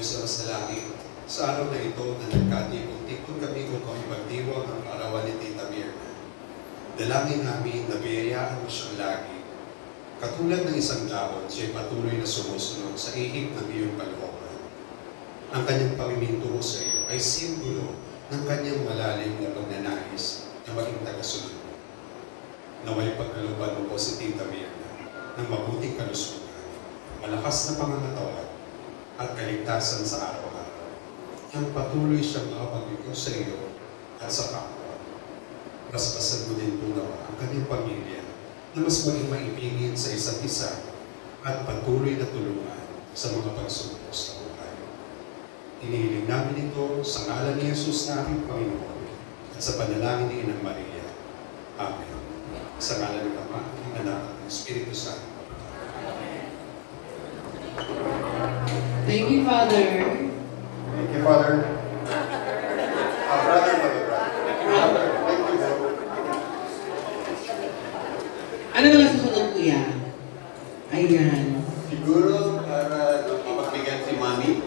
Diyos na sa langit, sa araw na ito na nagkatipon-tipon kami upang ipagdiwang ang arawan ni Tita Mirna. Dalangin namin na biyayaan mo siyang lagi. Katulad ng isang dahon, siya'y patuloy na sumusunod sa ihip ng iyong kalooban. Ang kanyang pamimintuho sa iyo ay simbolo ng kanyang malalim na pagnanais na maging tagasunod mo. Naway pagkalooban mo po si Tita Mirna ng mabuting kalusugan, malakas na pangangatawan, at kaligtasan sa araw-araw. Ang patuloy siyang makapaglingkod sa iyo at sa kapwa. Basbasan mo din po nawa ang kanyang pamilya na mas maging maibigin sa isa't isa at patuloy na tulungan sa mga pagsubok sa buhay. Inihiling namin ito sa ngalan ni Jesus na aking Panginoon at sa panalangin ni Inang Maria. Amen. Sa ngalan ng Ama, ng Anak, at ng Espiritu Santo. Thank you, Father. Thank you, Father. Brother. Thank you, bro. Ano naman susunod, Kuya? Ayan. Siguro, para mapagbigyan si Mami,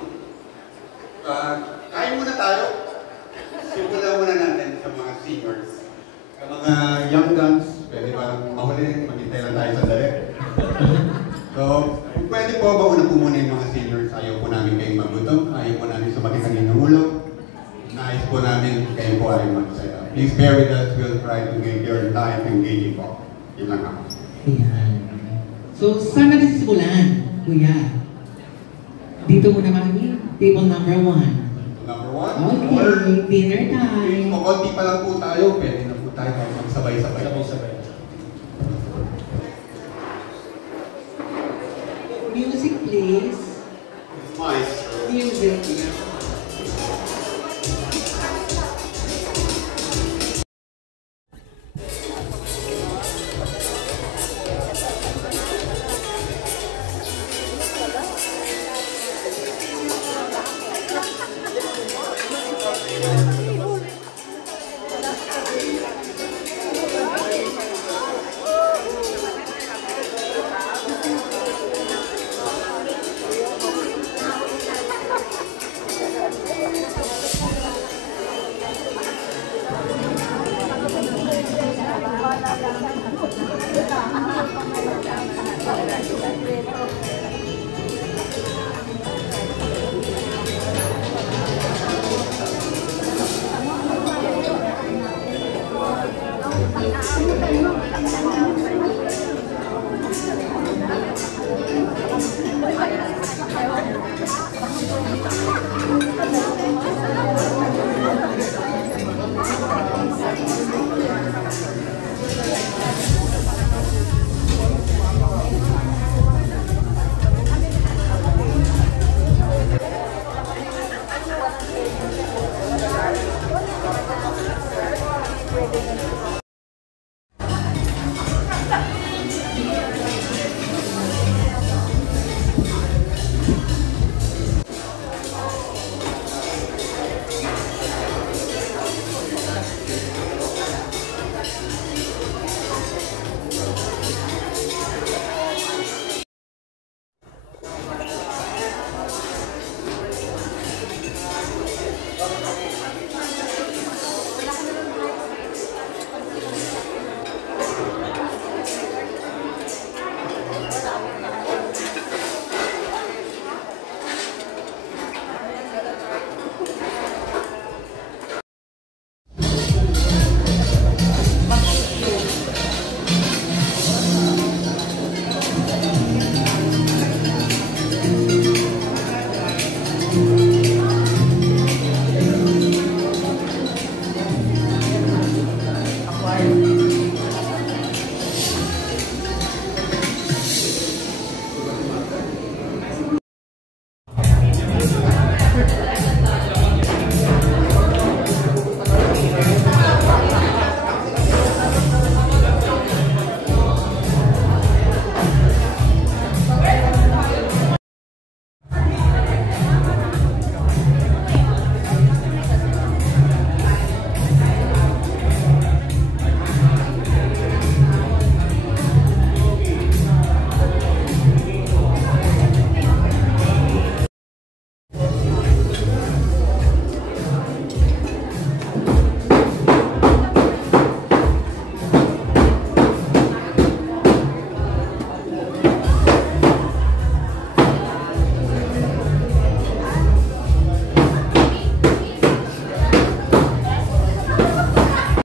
kain muna tayo. Simulan muna natin sa mga singers. Sa mga young guns, pwede ba mahuli, maghintay lang tayo sandali. So, pwede po ba una po muna yung mga seniors? Ayaw po namin kayong magutom, ayaw po namin sumakit ang ulo. Nais po namin kayo po ay magsaya. Please bear with us, we'll try to make your time engaging po. Yun lang ako. Ayan. So, saan natin sisimulan, Kuya? Dito muna kami, table number 1. Number 1? Okay, dinner time. Kung konti pa lang po tayo, pwede na po tayo magsabay-sabay. Music, please. Maestro. Music.